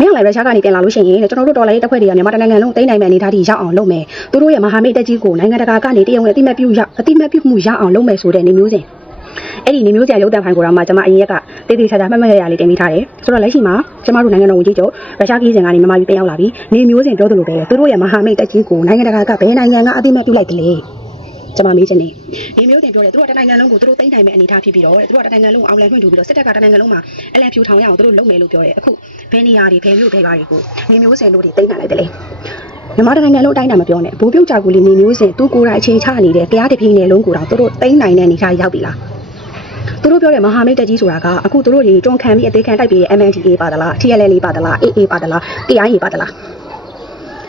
မင်းကလည်းရုရှားကနေပြန်လာလို့ရှိရင်တဲ့ကျွန်တော်တို့ဒေါ်လာရေးတစ်ခွက်တွေကမြန်မာတိုင်းနိုင်ငံလုံးတိမ့်နိုင်မယ့်အနေအထားထိရောက်အောင်လုပ်မယ်သူတို့ရဲ့မဟာမိတ်တက်ကြီးကိုနိုင်ငံတကာကနေတရားဝင်အတိမတ်ပြုရအတိမတ်ပြုမှုရအောင်လုပ်မယ်ဆိုတဲ့နေမျိုးစဉ်အဲ့ဒီနေမျိုးစရာရုပ်တံဖိုင်ကိုတော့မှကျွန်မအရင်ရက်ကတေးသေးချာချာမှတ်မှတ်ရရလေးတင်ပေးထားတယ်ဆိုတော့လက်ရှိမှာကျွန်မတို့နိုင်ငံတော်ဝန်ကြီးချုပ်ရုရှားကြီးစင်ကနေမြန်မာပြည်ပြန်ရောက်လာပြီးနေမျိုးစဉ်ပြောသလိုပဲသူတို့ရဲ့မဟာမိတ်တက်ကြီးကိုနိုင်ငံတကာကဘယ်နိုင်ငံကအတိမတ်ပြုလိုက်တယ်လဲကျွန်မမေးချင်တယ် နေမျိုးတင်ပြောတယ်သူတို့ကတနိုင်ငံလုံးကိုသူတို့သိမ်းနိုင်မယ့်အနေအထားဖြစ်ပြီးတော့တဲ့သူတို့ကတနိုင်ငံလုံးကိုအောင်လည်ဖွင့်ထူပြီးတော့စစ်တပ်ကတနိုင်ငံလုံးမှာအလံဖြူထောင်ရအောင်သူတို့လုပ်မယ်လို့ပြောတယ်အခုဘယ်နေရာတွေဘယ်မြို့ဘယ်ရွာတွေကိုနေမျိုးစဉ်တို့တွေသိမ်းနိုင်လိုက်တယ်လေမြန်မာတိုင်းနိုင်ငံလုံးအတိုင်းအတာမပြောနဲ့ဘူပြုတ်ကြောက်ကူလီနေမျိုးစဉ်သူကိုယ်တိုင်အခြေချနေတဲ့တရားတပြင်းနယ်လုံးကိုတော့သူတို့သိမ်းနိုင်တဲ့အနေအထားရောက်ပြီလားသူတို့ပြောတဲ့မဟာမိတ်တက်ကြီးဆိုတာကအခုသူတို့တွေတွန်းခံပြီးအသေးခံတိုက်ပြီး MNDA ပါသလား TLL ပါသလား AA ပါသလား KIA ပါသလား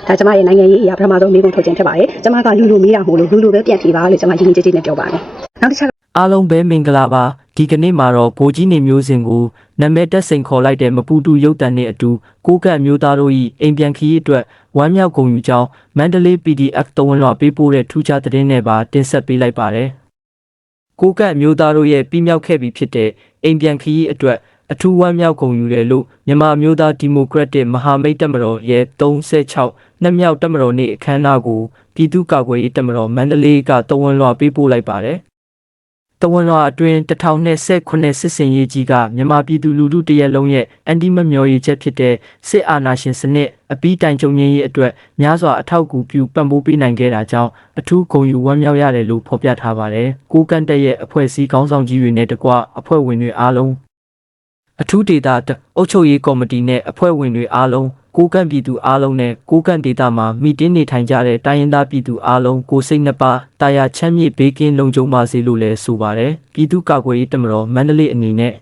ဒါကျမရဲ့နိုင်ငံရေးအရာပထမဆုံးမိကုံထုတ်ခြင်းဖြစ်ပါတယ်ကျမကလူလူမေးတာမဟုတ်လို့လူလူပဲပြန်ဖြေပါလို့ကျမရင်းရင်းကြည်ကြည်နဲ့ပြောပါတယ်နောက်တစ်ချက်ကအားလုံးပဲမင်္ဂလာပါဒီကနေ့မှာတော့ဗိုလ်ကြီးနေမျိုးစင်ကိုနာမည်တက်စိန်ခေါ်လိုက်တဲ့မပူတူရုပ်တံနဲ့အတူကိုကန့်မျိုးသားတို့၏အိမ်ပြန်ခီးအတွက်ဝမ်းမြောက်ဂုဏ်ယူကြောင်းမန္တလေး PDF တဝန်လွှာပေးပို့တဲ့ထူးခြားသတင်းနဲ့ပါတင်ဆက်ပေးလိုက်ပါတယ်ကိုကန့်မျိုးသားတို့ရဲ့ပြီးမြောက်ခဲ့ပြီဖြစ်တဲ့အိမ်ပြန်ခီးအတွက် အထူးဝမ်းမြောက်ဂုဏ်ယူတယ်လို့မြန်မာမျိုးသားဒီမိုကရက်တစ်မဟာမိတ်တပ်မတော်ရဲ့36နှစ်မြောက်တပ်မတော်နေ့အခမ်းအနားကိုပြည်သူ့ကာကွယ်ရေးတပ်မတော်မန္တလေးကတဝန်လွှာပေးပို့လိုက်ပါတယ်တဝန်တော်အတွင်း1029စစ်စင်ရေးကြီးကမြန်မာပြည်သူလူထုတရက်လုံးရဲ့အန်တီမမျော်ရည်ချက်ဖြစ်တဲ့စစ်အာဏာရှင်စနစ်အပြီးတိုင်ချုပ်ငင်းရေးအတွက်များစွာအထောက်အကူပြုပံ့ပိုးပေးနိုင်ခဲ့တာကြောင့်အထူးဂုဏ်ယူဝမ်းမြောက်ရတယ်လို့ဖော်ပြထားပါတယ်။ကိုကန့်တက်ရဲ့အဖွဲ့အစည်းခေါင်းဆောင်ကြီးတွေနဲ့တကွအဖွဲ့ဝင်တွေအားလုံး အထူးဒေတာအုပ်ချုပ်ရေးကော်မတီနဲ့အဖွဲ့ဝင်တွေအားလုံးကိုကန့်ပြည်သူအားလုံးနဲ့ကိုကန့်ဒေတာမှာမိတင်းနေထိုင်ကြတဲ့တိုင်းရင်းသားပြည်သူအားလုံးကိုစိတ်နှစ်ပါးတာယာချမ်းမြေ့ဘေးကင်းလုံခြုံပါစေလို့လည်းဆိုပါတယ်ပြည်သူ့ကာကွယ်ရေးတပ်မတော်မန္တလေးအနေနဲ့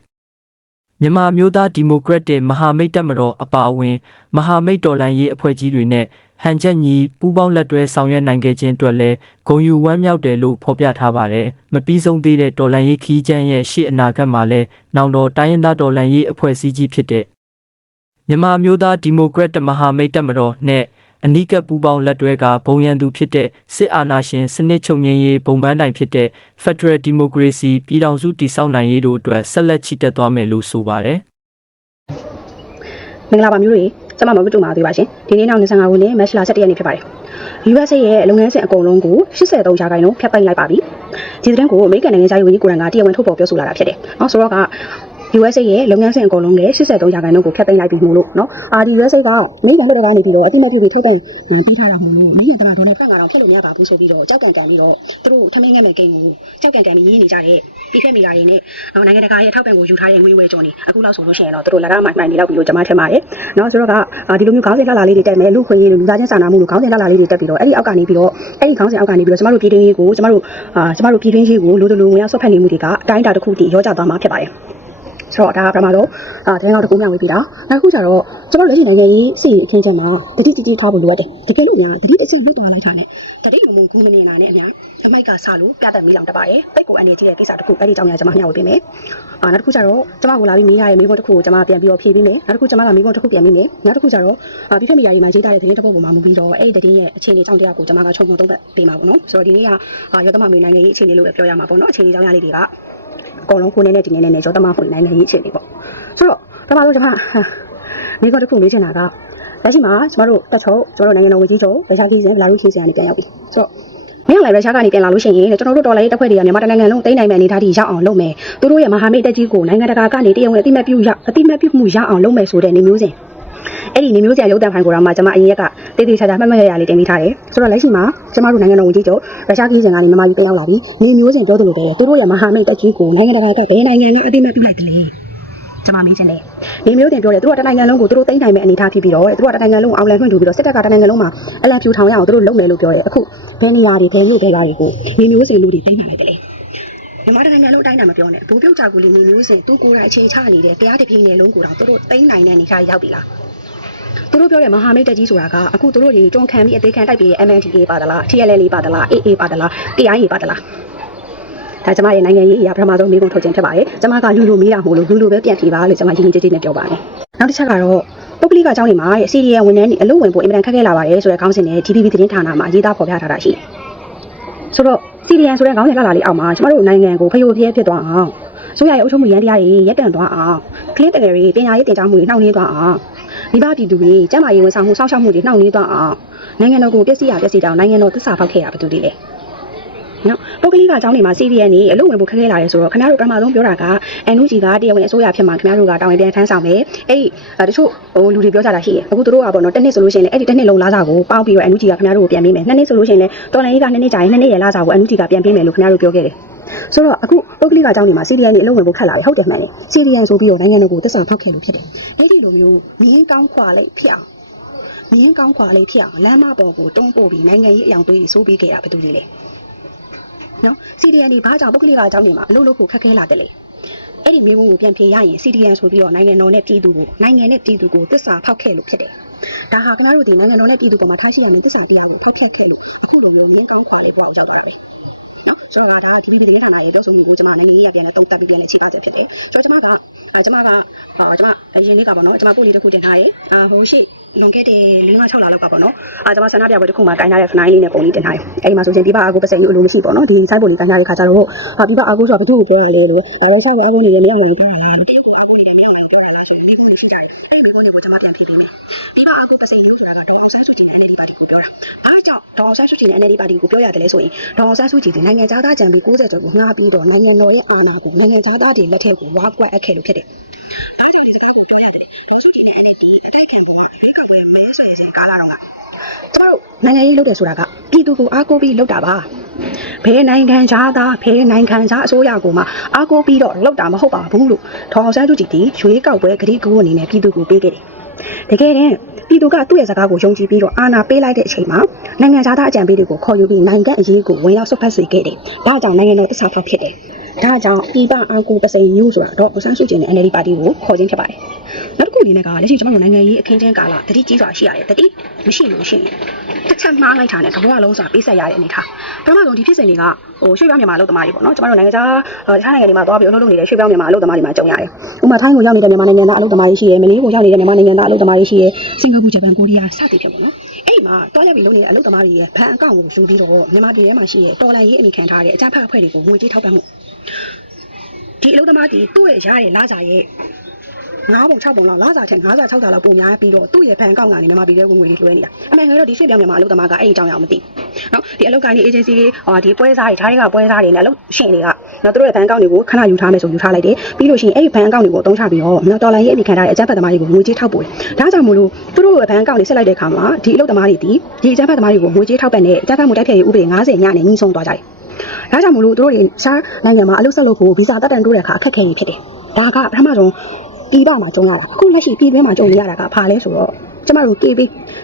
မြန်မာမျိုးသားဒီမိုကရက်တစ်မဟာမိတ်တပ်မတော်အပါအဝင် မဟာမိတ်တော်လှန်ရေးအဖွဲ့ကြီးတွေနဲ့ ဟန်ချက်ညီပူးပေါင်းလက်တွဲဆောင်ရွက်နိုင်ခဲ့ခြင်းအတွက်လည်းဂုဏ်ယူဝမ်းမြောက်တယ်လို့ဖော်ပြထားပါတယ်။မပြီးဆုံးသေးတဲ့တော်လှန်ရေးခီးကျန်းရဲ့ရှေ့အနာဂတ်မှာလည်းနောင်တော်တိုင်းရင်းသားတော်လှန်ရေးအဖွဲ့အစည်းကြီးဖြစ်တဲ့မြန်မာမျိုးသားဒီမိုကရက်တစ်မဟာမိတ်တပ်မတော်နဲ့အနိကပူးပေါင်းလက်တွဲကဘုံရန်သူဖြစ်တဲ့စစ်အာဏာရှင်စနစ်ချုပ်ငင်းရေးဘုံပန်းတိုင်ဖြစ်တဲ့ Federal Democracy ပြည်ထောင်စုတည်ဆောက်နိုင်ရေးတို့အတွက်ဆက်လက်ချီတက်သွားမယ်လို့ဆိုပါတယ်။မင်္ဂလာပါမျိုးတွေ ကျမမမတူပါသေးပါရှင်ဒီနေ့နောက်25ခုနှစ်မတ်လ17ရက်နေ့ဖြစ်ပါတယ် USA ရဲ့လုပ်ငန်းစဉ်အကုန်လုံးကို83ရာခိုင်နှုန်းဖျက်သိမ်းလိုက်ပါပြီဒီသတင်းကိုအမေရိကန်နိုင်ငံသားရေးဝန်ကြီးကိုရန်ကတရားဝင်ထုတ်ဖော်ပြောဆိုလာတာဖြစ်တယ်နော်ဆိုတော့က USA ရဲ့လုပ်ငန်းစဉ်အကုန်လုံးလည်း83ရာခိုင်နှုန်းကိုဖျက်သိမ်းလိုက်ပြီမို့လို့နော်အာဒီ USA ကအမေရိကန်လွှတ်တော်ကနေပြီးတော့အတိမတ်ပြုပြီးထောက်ပံ့ပေးထားတာမို့လို့အမေရိကန်သမ္မတဒေါ်နယ်ထရန့်ကတော့ဖျက်လို့မရပါဘူးဆိုပြီးတော့ကြောက်ကန်ကန်ပြီးတော့သူတို့ထမင်းငတ်မဲ့ဂိမ်းကိုကြောက်ကန်ကန်ပြီးရင်းနေကြတဲ့ပြီးဖက်မီတာတွေနဲ့နော်နိုင်ငံတကာရဲ့ထောက်ပံ့ကိုယူထားတဲ့ငွေဝယ်ကြော်နေအခုလောက်ဆိုလို့ရှိရင်တော့သူတို့လက်ကားမှိုင်မှိုင်နေလောက်ပြီးတော့ကျွန်မထင်ပါတယ်နော်ဆိုတော့ကအာဒီလိုမျိုးခေါင်းစဉ်လှလှလေးတွေတက်မယ်လူခွင့်ရေးလူလူသားချင်းစာနာမှုလို့ခေါင်းစဉ်လှလှလေးတွေတက်ပြီးတော့အဲ့ဒီအောက်ကနေပြီးတော့အဲ့ဒီခေါင်းစဉ်အောက်ကနေပြီးတော့ကျွန်တော်တို့ပြည်တွင်းရေးကိုကျွန်တော်တို့အာကျွန်တော်တို့ပြည်တွင်းရေးကိုလိုလိုဝင်ရောက်ဆွတ်ဖက်နေမှုတွေကအတိုင်းအတာတစ်ခုတည်းရောကြသွားမှာဖြစ်ပါတယ် ဆိုတော့ဒါကပထမဆုံးအာတင်းကောက်တစ်ခုမြောက်ဝေးပြီးတာနောက်တစ်ခုကျတော့ကျွန်တော်တို့လက်ရှိနိုင်ငံရေးစီအခင်းချက်မှာတတိကြီးကြီးထားဖို့လိုအပ်တယ်တကယ်လို့အများတတိတစ်ချက်လွတ်သွားလိုက်တာနဲ့တတိမမုံကူးမမြင်တာနဲ့အများအမိုက်ကဆလို့ပြတ်တက်မီလောင်တက်ပါတယ်ပိတ်ကိုအနေကြီးတဲ့ကိစ္စတစ်ခုအဲ့ဒီအကြောင်းအရာကျွန်မမျှဝေပေးမယ်အာနောက်တစ်ခုကျတော့ကျွန်မကိုလာပြီးမေးရတဲ့မေးခွန်းတစ်ခုကိုကျွန်မပြန်ပြီးတော့ဖြေပေးမယ်နောက်တစ်ခုကျွန်မကမေးခွန်းတစ်ခုပြန်မေးမယ်နောက်တစ်ခုကျတော့အာပြည့်ဖက်မီယာတွေမှာရေးထားတဲ့သတင်းတစ်ပုဒ်ပေါ်မှာမူပြီးတော့အဲ့ဒီသတင်းရဲ့အခြေအနေအကြောင်းတရားကိုကျွန်မကခြုံငုံသုံးသပ်ပေးမှာပေါ့နော်ဆိုတော့ဒီနေ့ကအာရောသမမေနိုင်ငံရေးအခြေအနေလို့ပဲပြောရမှာပေါ့နော်အခြေအနေအကြောင်းအရာလေးတွေက အကုန်လုံးကိုနေနဲ့ဒီနေနဲ့နဲ့ရောသမဖွင့်နိုင်ငံရေးအခြေအနေပေါ့ဆိုတော့ပထမဆုံးကျွန်မမိကတစ်ခုမေးချင်တာကလက်ရှိမှာကျမတို့တက်ချုပ်ကျမတို့နိုင်ငံတော်ဝန်ကြီးချုပ်ရုရှားခီးစဉ်ဗလာရုခီးစဉ်ကနေပြန်ရောက်ပြီဆိုတော့မင်းကလည်းရုရှားကနေပြန်လာလို့ရှိရင်တဲ့ကျွန်တော်တို့ဒေါ်လာရေးတစ်ခွက်တွေကမြန်မာနိုင်ငံလုံးတိမ့်နိုင်မယ့်အနေအထားထိရောက်အောင်လုပ်မယ်သူတို့ရဲ့မဟာမိတ်တက်ကြီးကိုနိုင်ငံတကာကနေတရားဝင်အတိမတ်ပြုရအတိမတ်ပြုမှုရအောင်လုပ်မယ်ဆိုတဲ့နေမျိုးစဉ် အဲ့ဒီနေမျိုးစရာရုပ်တံဖိုင်ကိုတော့မှကျွန်မအရင်ရက်ကတေးသေးချာချာမှတ်မှတ်ရရလေးတင်ပေးထားတယ်ဆိုတော့လက်ရှိမှာကျွန်တော်တို့နိုင်ငံတော်ဝန်ကြီးချုပ်ရုရှားခီးစဉ်ကနေမြန်မာပြည်ပြန်ရောက်လာပြီးနေမျိုးစဉ်ပြောသလိုပဲသူတို့ရဲ့မဟာမိတ်တက်ကြီးကိုနိုင်ငံတကာကဘယ်နိုင်ငံကအတိမတ်ပြုလိုက်တယ်လဲကျွန်မမေးချင်တယ်နေမျိုးတင်ပြောတယ်သူတို့ကတနိုင်ငံလုံးကိုသူတို့သိမ်းနိုင်မယ့်အနေအထားဖြစ်ပြီးတော့တဲ့သူတို့ကတနိုင်ငံလုံးကိုအောင်လည်ဖွင့်ထူပြီးတော့စစ်တပ်ကတနိုင်ငံလုံးမှာအလံဖြူထောင်ရအောင်သူတို့လုပ်မယ်လို့ပြောတယ်အခုဘယ်နေရာတွေဘယ်မြို့ဘယ်ရွာတွေကိုနေမျိုးစဉ်တို့တွေသိမ်းနိုင်လိုက်တယ်လဲမြန်မာတိုင်းနိုင်ငံလုံးအတိုင်းအတာမပြောနဲ့ဘူပြုတ်ကြောက်ကူလီနေမျိုးစဉ်သူကိုယ်တိုင်အခြေချနေတဲ့တရားတပြင်းနယ်လုံးကိုတော့သူတို့သိမ်းနိုင်တဲ့အနေအထားရောက်ပြီလား သူတို့ပြောတဲ့မဟာမိတ်တက်ကြီးဆိုတာကအခုသူတို့တွေတွန်းခံပြီးအသေးခံတိုက်ပြီး MNDA ပါသလား TLL ပါသလား AA ပါသလား KIA ပါသလားဒါကျမရဲ့နိုင်ငံရေးအရာပထမဆုံးမိကုံထုတ်ခြင်းဖြစ်ပါတယ်ကျမကလူလူမေးတာမဟုတ်လို့လူလူပဲပြန်ဖြေပါလို့ကျမရင်းရင်းကြည်ကြည်နဲ့ပြောပါတယ်နောက်တစ်ချက်ကတော့ပုဂ္ဂလိကအကြောင်းတွေမှာတဲ့ CDN ဝန်ထမ်းတွေအလုပ်ဝင်ဖို့အင်မတန်ခက်ခဲလာပါတယ်ဆိုတဲ့ခေါင်းစဉ်နဲ့ GPP သတင်းဌာနမှာရေးသားဖော်ပြထားတာရှိတယ်ဆိုတော့ CDN ဆိုတဲ့ခေါင်းစဉ်လှလာလေးအောက်မှာကျမတို့နိုင်ငံကိုဖျို့ဖျဲဖြစ်သွားအောင်ဆိုရရဲ့အုပ်ချုပ်မှုရန်တရားတွေရက်တန့်သွားအောင်ကလစ်တကယ်တွေပညာရေးတင်ကြားမှုတွေနှောင့်နှေးသွားအောင် မိဘပြည်သူတွေကျန်းမာရေးဝန်ဆောင်မှုစောင့်ရှောက်မှုတွေနှောင့်နှေးသွားအောင်နိုင်ငံတော်ကိုပျက်စီးရပျက်စီးတောင်နိုင်ငံတော်သစ္စာဖောက်ခဲ့ရဘယ်သူတွေလဲနော်ပုဂ္ဂလိကအကြောင်းတွေမှာ CDN နေအလုပ်ဝင်ဖို့ခက်ခဲလာတယ်ဆိုတော့ခင်ဗျားတို့ပထမဆုံးပြောတာက NUG ကတရားဝင်အစိုးရဖြစ်မှာခင်ဗျားတို့ကတာဝန်ပြန်ထမ်းဆောင်မယ်အဲ့ဒီတချို့ဟိုလူတွေပြောကြတာရှိတယ်အခုတို့ကပေါ့နော်တစ်နှစ်ဆိုလို့ရှိရင်လည်းအဲ့ဒီတစ်နှစ်လုံးလာစားကိုပေါင်းပြီးတော့ NUG ကခင်ဗျားတို့ကိုပြန်ပေးမယ်နှစ်နှစ်ဆိုလို့ရှိရင်လည်းတော်လိုင်းကြီးကနှစ်နှစ်ကြာရင်နှစ်နှစ်ရဲ့လာစားကို NUG ကပြန်ပေးမယ်လို့ခင်ဗျားတို့ပြောခဲ့တယ် ဆိုတော့အခုပုဂ္ဂလိကအကြောင်းတွေမှာ CDN နေအလုပ်ဝင်ဖို့ခက်လာတယ်ဟုတ်တယ်မှန်တယ် CDN ဆိုပြီးတော့နိုင်ငံတော်ကိုသစ္စာဖောက်ခဲ့လို့ဖြစ်တယ်အဲ့ဒီလိုမျိုးမြင်းကောင်းခွာလိုက်ဖြစ်အောင်မြင်းကောင်းခွာလိုက်ဖြစ်အောင်လမ်းမပေါ်ကိုတွန်းပို့ပြီးနိုင်ငံရေးအယောင်သွေးတွေစိုးပေးခဲ့တာဘယ်သူတွေလဲနော် CDN ဒီဘာကြောင့်ပုဂ္ဂလိကအကြောင်းတွေမှာအလုပ်လုပ်ဖို့ခက်ခဲလာတယ်လေအဲ့ဒီမျိုးကိုပြန်ဖြေရရင် CDN ဆိုပြီးတော့နိုင်ငံတော်နဲ့ပြည်သူကိုနိုင်ငံနဲ့ပြည်သူကိုသစ္စာဖောက်ခဲ့လို့ဖြစ်တယ်ဒါဟာခင်ဗျားတို့ဒီနိုင်ငံတော်နဲ့ပြည်သူပေါ်မှာထားရှိရမယ့်သစ္စာတရားကိုဖောက်ဖျက်ခဲ့လို့အခုလိုမျိုးမြင်းကောင်းခွာလေးဘဝကိုရောက်သွားတာပဲ နော်ဆိုတော့ကဒါ DPP သတင်းဌာနရဲ့ပြောဆိုမှုကိုကျွန်မနိုင်ငံရေးရပြန်လဲတုံ့တက်ပြီးပြန်လဲခြေပါချက်ဖြစ်တယ်ဆိုတော့ကျွန်မကအာကျွန်မကအာကျွန်မအရင်လေးကပေါ့နော်ကျွန်မပို့လေးတစ်ခုတင်ထားတယ်အာဟိုရှိလွန်ခဲ့တဲ့၄၅6လလောက်ကပေါ့နော်အာကျွန်မဆန္ဒပြပွဲတစ်ခုမှာကင်ထားတဲ့ flying လေးနဲ့ပုံလေးတင်ထားတယ်အဲ့ဒီမှာဆိုရင်ပြပအာကိုပစက်ယူအလိုမရှိပေါ့နော်ဒီစိုက်ပို့လေးကင်ထားတဲ့ခါကျတော့အာပြပအာကိုဆိုတာဘယ်သူ့ကိုပြောရလဲလို့အာရုရှားကိုအာကိုနေတယ်မင်းအောင်လိုင်ကိုပြောတာလားလို့တရုတ်ကိုအာကိုနေတယ်မင်းအောင်လိုင်ကိုပြောတာလားဆိုရင်မိကုန်းနေရှိကြတယ်အဲ့ဒီမိကုန်းတွေကိုကျွန်မပြန်ဖြေပေးမယ် ပြပအာကိုပစက်ယူဆိုတာကဒေါအောင်ဆန်းစုကြည်နဲ့ NLD ပါတီကိုပြောတာဘာကြောင့်ဒေါအောင်ဆန်းစုကြည်နဲ့ NLD ပါတီကိုပြောရတယ်လဲဆိုရင်ဒေါအောင်ဆန်းစုကြည်ဒီနိုင်ငံသားကြံပြီး60ကျော်ကိုငှားပြီးတော့နိုင်ငံတော်ရဲ့အာဏာကိုနိုင်ငံသားတွေလက်ထက်ကိုဝါကွက်အပ်ခဲ့လို့ဖြစ်တယ်။ဘာကြောင့်ဒီစကားကိုပြောရတယ်လဲ။ဒေါ်စုကြည်နဲ့ NLD အတိုက်ခံဘုံကရွေးကောက်ပွဲမဲဆွယ်ခြင်းကာလတုန်းကကျမတို့နိုင်ငံရေးလုပ်တယ်ဆိုတာကပြည်သူကိုအားကိုးပြီးလုပ်တာပါ။ဘယ်နိုင်ငံသားသားဘယ်နိုင်ငံသားအစိုးရကိုမှအားကိုးပြီးတော့လုပ်တာမဟုတ်ပါဘူးလို့ဒေါ်အောင်ဆန်းစုကြည်ဒီရွေးကောက်ပွဲဂတိကူအနေနဲ့ပြည်သူကိုပေးခဲ့တယ်။ တကယ်တမ်းပြည်သူကသူ့ရဲ့စကားကိုယုံကြည်ပြီးတော့အာဏာပေးလိုက်တဲ့အချိန်မှာနိုင်ငံသားအကြံပေးတွေကိုခေါ်ယူပြီးနိုင်ငံအရေးကိုဝင်ရောက်ဆွတ်ဖက်စေခဲ့တယ်။ဒါကြောင့်နိုင်ငံတော်သစ္စာဖောက်ဖြစ်တယ်။ ဒါကြောင့်ပြည်ပအာကိုပစိန်ညို့ဆိုတာတော့အဆန်းစုကျင်နဲ့ NLD ပါတီကိုခေါ်ခြင်းဖြစ်ပါတယ်။နောက်တစ်ခုအနေနဲ့ကလက်ရှိကျွန်တော်တို့နိုင်ငံရေးအခင်းချင်းကာလတတိကြီးစွာရှိရတယ်။တတိမရှိလို့ရှိရင်တစ်ချက်မှားလိုက်တာနဲ့တဘွားလုံးစာပေးဆက်ရတဲ့အနေထား။ပထမဆုံးဒီဖြစ်စဉ်တွေကဟိုရွှေ့ပြောင်းမြန်မာအလုပ်သမားတွေပေါ့နော်။ကျွန်တော်တို့နိုင်ငံခြားတခြားနိုင်ငံတွေမှာသွားပြီးအလုပ်လုပ်နေတဲ့ရွှေ့ပြောင်းမြန်မာအလုပ်သမားတွေမှာကြုံရတယ်။ဥပမာထိုင်းကိုရောက်နေတဲ့မြန်မာနိုင်ငံသားအလုပ်သမားတွေရှိရဲ၊မလေးကိုရောက်နေတဲ့မြန်မာနိုင်ငံသားအလုပ်သမားတွေရှိရဲ၊စင်ကာပူ၊ဂျပန်၊ကိုရီးယားစသည်ဖြင့်ပေါ့နော်။အဲ့ဒီမှာတွားရောက်ပြီးလုပ်နေတဲ့အလုပ်သမားတွေရဲ့ဘဏ်အကောင့်ကိုယူပြီးတော့မြန်မာပြည်ထဲမှာရှိရဲတော်လန်ရေးအမိခံထားတဲ့အကြမ်းဖက်အဖွဲ့တွေကိုငွေကြေးထောက်ပံ့မှု ဒီအလုပ်သမားဒီသူ့ရဲ့ရတဲ့လစာရဲ့9ပုံ6ပုံလောက်လစာထက်9စာ6စာလောက်ပုံများပြီးတော့သူ့ရဲ့ဘဏ်အကောင့်ကနေမြန်မာပြည်ထဲကိုငွေတွေလွှဲနေတာအမှန်ကတော့ဒီရွှေ့ပြောင်းမြန်မာအလုပ်သမားကအဲ့ဒီအကြောင်းအရာမသိဘူးနော်ဒီအလုပ်ကိုင်းဒီ agency တွေဟောဒီပွဲစားတွေခြားတွေကပွဲစားတွေနဲ့အလုပ်ရှင်တွေကနော်သူတို့ရဲ့ဘဏ်အကောင့်တွေကိုခဏယူထားမယ်ဆိုယူထားလိုက်တယ်ပြီးလို့ရှိရင်အဲ့ဒီဘဏ်အကောင့်တွေကိုအသုံးချပြီးတော့နော်ဒေါ်လာရေးအမိခံထားတဲ့အကြမ်းဖက်သမားတွေကိုငွေကြေးထောက်ပို့တယ်ဒါကြောင့်မို့လို့သူတို့ရဲ့ဘဏ်အကောင့်တွေဆက်လိုက်တဲ့အခါမှာဒီအလုပ်သမားတွေဒီဒီအကြမ်းဖက်သမားတွေကိုငွေကြေးထောက်ပံ့တဲ့အကြမ်းဖက်မှုတိုက်ဖျက်ရေးဥပဒေ90ညနဲ့ညှိဆုံးသွားကြတယ် ဒါကြောင့်မို့လို့သူတို့တွေရှားနိုင်ငံမှာအလုပ်ဆက်လုပ်ဖို့ဗီဇာတက်တန်တိုးတဲ့အခါအခက်အခဲတွေဖြစ်တယ်ဒါကပထမဆုံးပြည်ပမှာကြုံရတာအခုလက်ရှိပြည်တွင်းမှာကြုံနေရတာကဘာလဲဆိုတော့ကျမတို့ KB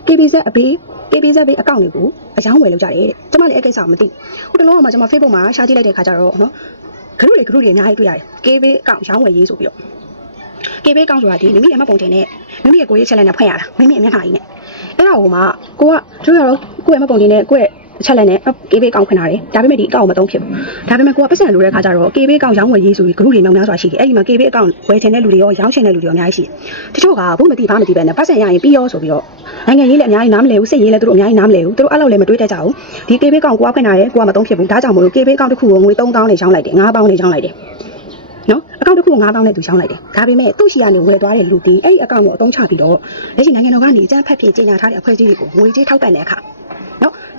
KBZ အပေး KBZ ဘေးအကောင့်တွေကိုအယောင်းဝယ်လုပ်ကြတယ်တဲ့ကျမလည်းအဲ့ကိစ္စကိုမသိဘူးဟိုတလုံးကမှကျမ Facebook မှာရှာကြည့်လိုက်တဲ့ခါကျတော့နော်ဂရုတွေဂရုတွေအများကြီးတွေ့ရတယ် KB အကောင့်ရောင်းဝယ်ရေးဆိုပြီးတော့ KB အကောင့်ဆိုတာဒီမိမိရဲ့မှတ်ပုံတင်နဲ့မိမိရဲ့ကိုယ်ရေးချက်လက်နဲ့ဖွင့်ရတာမိမိရဲ့မျက်နှာကြီးနဲ့အဲ့ဒါဟိုမှာကိုကတို့ရတော့ကိုယ့်ရဲ့မှတ်ပုံတင်နဲ့ကိုယ့်ရဲ့ အချက်လက်နဲ့ KB အကောင့်ဖွင့်ထားတယ်ဒါပေမဲ့ဒီအကောင့်မသုံးဖြစ်ဘူးဒါပေမဲ့ကိုကပတ်စံလိုတဲ့ခါကျတော့ KB အကောင့်ရောင်းဝယ်ရေးဆိုပြီး group တွေမြောက်များစွာရှိတယ်အဲ့ဒီမှာ KB အကောင့်ဝယ်ချင်တဲ့လူတွေရောရောင်းချင်တဲ့လူတွေရောအများကြီးရှိတယ်တချို့ကဘူးမသိဘာမသိပဲနဲ့ပတ်စံရရင်ပြီးရောဆိုပြီးတော့နိုင်ငံရေးလည်းအများကြီးနားမလဲဘူးစိတ်ရေးလည်းသူတို့အများကြီးနားမလဲဘူးသူတို့အဲ့လောက်လည်းမတွေးတတ်ကြဘူးဒီ KB အကောင့်ကိုကဖွင့်ထားတယ်ကိုကမသုံးဖြစ်ဘူးဒါကြောင့်မို့လို့ KB အကောင့်တစ်ခုကိုငွေ3000နဲ့ရောင်းလိုက်တယ်9000နဲ့ရောင်းလိုက်တယ်နော်အကောင့်တစ်ခု9000နဲ့သူရှောင်းလိုက်တယ်ဒါပေမဲ့သူ့ရှိကနေဝယ်သွားတဲ့လူတီအဲ့ဒီအကောင့်ကိုအသုံးချပြီးတော့လက်ရှိနိုင်ငံတော်ကနေအကြမ်းဖက်ဖြစ်ကြေညာထားတဲ့အဖွဲ့အစည်းတွေကိုငွေကြေးထောက်ပံ့တဲ့အခါနော်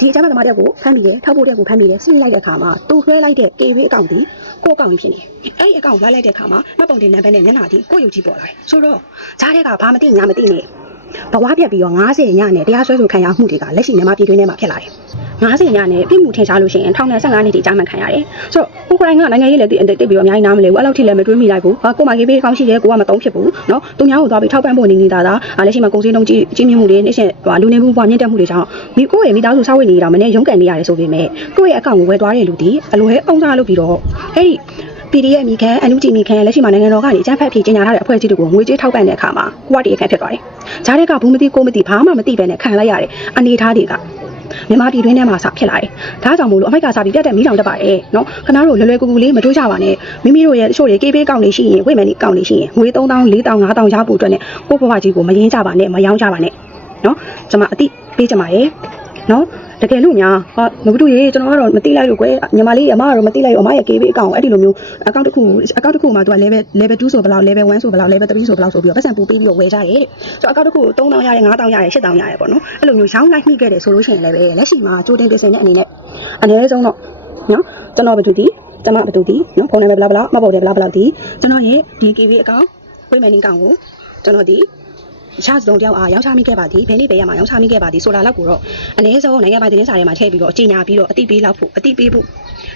ဒီအကြမ်းဖက်သမားတယောက်ကိုဖမ်းမိတယ်ထောက်ဖို့တယောက်ကိုဖမ်းမိတယ်ဆွေးလိုက်တဲ့အခါမှာသူလွှဲလိုက်တဲ့ KV အကောင့်ဒီကိုယ့်အကောင့်ကြီးဖြစ်နေအဲ့ဒီအကောင့်လွှဲလိုက်တဲ့အခါမှာမှတ်ပုံတင်နံပါတ်နဲ့မျက်နှာဒီကိုယ့်ရုပ်ကြီးပေါ်လာတယ်ဆိုတော့ဈားတဲ့ကဘာမသိညာမသိနဲ့ဘဝပြတ်ပြီးတော့90ညနဲ့တရားစွဲဆိုခံရမှုတွေကလက်ရှိမြန်မာပြည်တွင်းထဲမှာဖြစ်လာတယ် 90ညနဲ့ပြည်မှုထင်ရှားလို့ရှိရင်ထောင်နဲ့15နှစ်တိကြာမှခံရတယ်ဆိုတော့ကိုယ်ကိုယ်တိုင်ကနိုင်ငံရေးလည်းတိတိပြီးတော့အများကြီးနားမလဲဘူးအဲ့လောက်ထိလည်းမတွေးမိလိုက်ဘူးဟာကိုယ်မှာ KB အကောင့်ရှိတယ်ကိုကမတုံးဖြစ်ဘူးနော်သူများကိုသွားပြီးထောက်ပံ့ဖို့နေနေတာဒါလက်ရှိမှာကုန်စည်နှုန်းကြီးကြီးမြင့်မှုတွေနေ့စဉ်ဟိုလူနေမှုပွားမြင့်တက်မှုတွေကြောင့်မိကိုယ့်ရဲ့မိသားစုစောင့်ဝေနေတာမနေ့ရုန်းကန်နေရတယ်ဆိုပေမဲ့ကိုယ့်ရဲ့အကောင့်ကိုဝယ်သွားတဲ့လူဒီအလွယ်အောင်စားလုပ်ပြီးတော့အဲ့ဒီ PDF အမိခံအန်ယူဂျီမိခံလက်ရှိမှာနိုင်ငံတော်ကနေအကြမ်းဖက်ဖြစ်ကြီးညာထားတဲ့အဖွဲ့အစည်းတွေကိုငွေကြေးထောက်ပံ့တဲ့အခါမှာကိုကတည်းကခံဖြစ်သွားတယ်။ဂျားတဲ့ကဘူးမသိကိုမသိဘာမှမသိပဲနဲ့ခံလိုက်ရတယ်။အနေထားတွေက မြန်မာပြည်တွင်းထဲမှာစဖြစ်လာတယ်။ဒါကြောင့်မို့လို့အမိုက်ကစားပြီးပြတ်တဲ့မီးတောင်တက်ပါတယ်နော်။ခဏတို့လွယ်လွယ်ကူကူလေးမတွေးကြပါနဲ့။မိမိတို့ရဲ့တချို့တွေ KB ကောက်နေရှိရင်ဝိမယ်နေကောက်နေရှိရင်ငွေ3000 4000 5000ရဖို့အတွက်နဲ့ကိုယ့်ဘဝကြီးကိုမရင်းကြပါနဲ့မယောင်းကြပါနဲ့။နော်။ကျွန်မအတိပေးကြပါရဲ့။နော်။လ တကယ်လို့များဟာမဘူးတူရေကျွန်တော်ကတော့မသိလိုက်လို့ကွယ်ညီမလေးအမကတော့မသိလိုက်ဘူးအမရဲ့ KB အကောင့်အဲ့ဒီလိုမျိုးအကောင့်တစ်ခုအကောင့်တစ်ခုမှာသူက level level 2ဆိုဘယ်လောက် level 1ဆိုဘယ်လောက် level 3ဆိုဘယ်လောက်ဆိုပြီးတော့ပတ်စံပူပေးပြီးတော့ဝယ်ကြတယ်တဲ့ဆိုတော့အကောင့်တစ်ခု3000ရတယ်5000ရတယ်8000ရတယ်ပေါ့နော်အဲ့လိုမျိုးရောင်းလိုက်မိခဲ့တယ်ဆိုလို့ရှိရင်လည်းပဲလက်ရှိမှာကြိုတင်ပြင်ဆင်တဲ့အနေနဲ့အနည်းဆုံးတော့နော်ကျွန်တော်ဘယ်သူဒီကျမဘယ်သူဒီနော်ဖုန်းနံပါတ်ဘယ်လောက်ဘယ်လောက်မှတ်ပေါ်တယ်ဘယ်လောက်ဘယ်လောက်ဒီကျွန်တော်ရဲ့ဒီ KB အကောင့်ဝိမန်နင်းကောင်ကိုကျွန်တော်ဒီ အခြားစုံတယောက်အားရောင်းချမိခဲ့ပါသည်ဘယ်နေ့ပဲရမှာရောင်းချမိခဲ့ပါသည်ဆိုတာလောက်ကိုတော့အနည်းဆုံးနိုင်ငံပိုင်သတင်းစာထဲမှာထည့်ပြီးတော့အကြေညာပြီးတော့အတိပေးလောက်ဖို့အတိပေးဖို့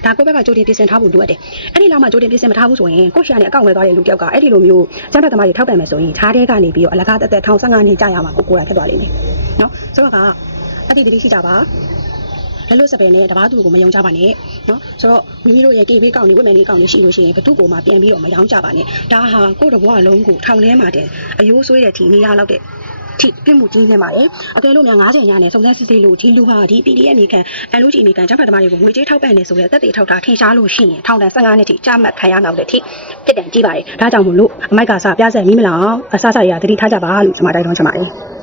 ဒါကိုယ့်ဘက်ကကြိုတင်ပြင်ဆင်ထားဖို့လိုအပ်တယ်အဲ့ဒီလောက်မှကြိုတင်ပြင်ဆင်မထားဘူးဆိုရင်ကိုယ့်ရှာနဲ့အကောင့်ဝယ်သွားတဲ့လူတယောက်ကအဲ့ဒီလိုမျိုးစံဖက်သမားတွေထောက်ပံ့မယ်ဆိုရင်ခြားတဲ့ကနေပြီးတော့အလကားတက်တက်ထောင်15နှစ်ကြာရမှာကိုကိုယ်တိုင်ဖြစ်သွားလိမ့်မယ်နော်ဆိုတော့ကအတိတ်တိရှိကြပါ လက်လွတ်စပယ်နဲ့တပားသူကိုမယုံကြပါနဲ့နော်ဆိုတော့မိမိတို့ရဲ့ KB ကောင်းနေဝက်မယ်နေကောင်းနေရှိလို့ရှိရင်ဘသူ့ကိုမှပြန်ပြီးတော့မယောင်းကြပါနဲ့ဒါဟာကိုယ့်တဘွားလုံးကိုထောင်ထဲမှာတင်အယိုးဆွေးတဲ့ထီနေရလောက်တဲ့ထိပြစ်မှုကြီးနေပါတယ်အကယ်လို့များ90ရာနဲ့စုံစမ်းစစ်ဆေးလို့ဒီလူဟာဒီ PDF အနေခံ NLG အနေခံကျောင်းဖက်သမားတွေကိုငွေကြေးထောက်ပံ့နေဆိုတဲ့သက်သေထောက်တာထင်ရှားလို့ရှိရင်ထောင်ဒဏ်15နှစ်ထိကြာမှတ်ခံရနောက်တဲ့အထိပြစ်ဒဏ်ကြီးပါတယ်ဒါကြောင့်မို့လို့အမိုက်ကစပြားဆက်မီးမလောင်အဆအဆရာတတိထားကြပါလို့ကျွန်မတိုက်တွန်းချင်ပါတယ်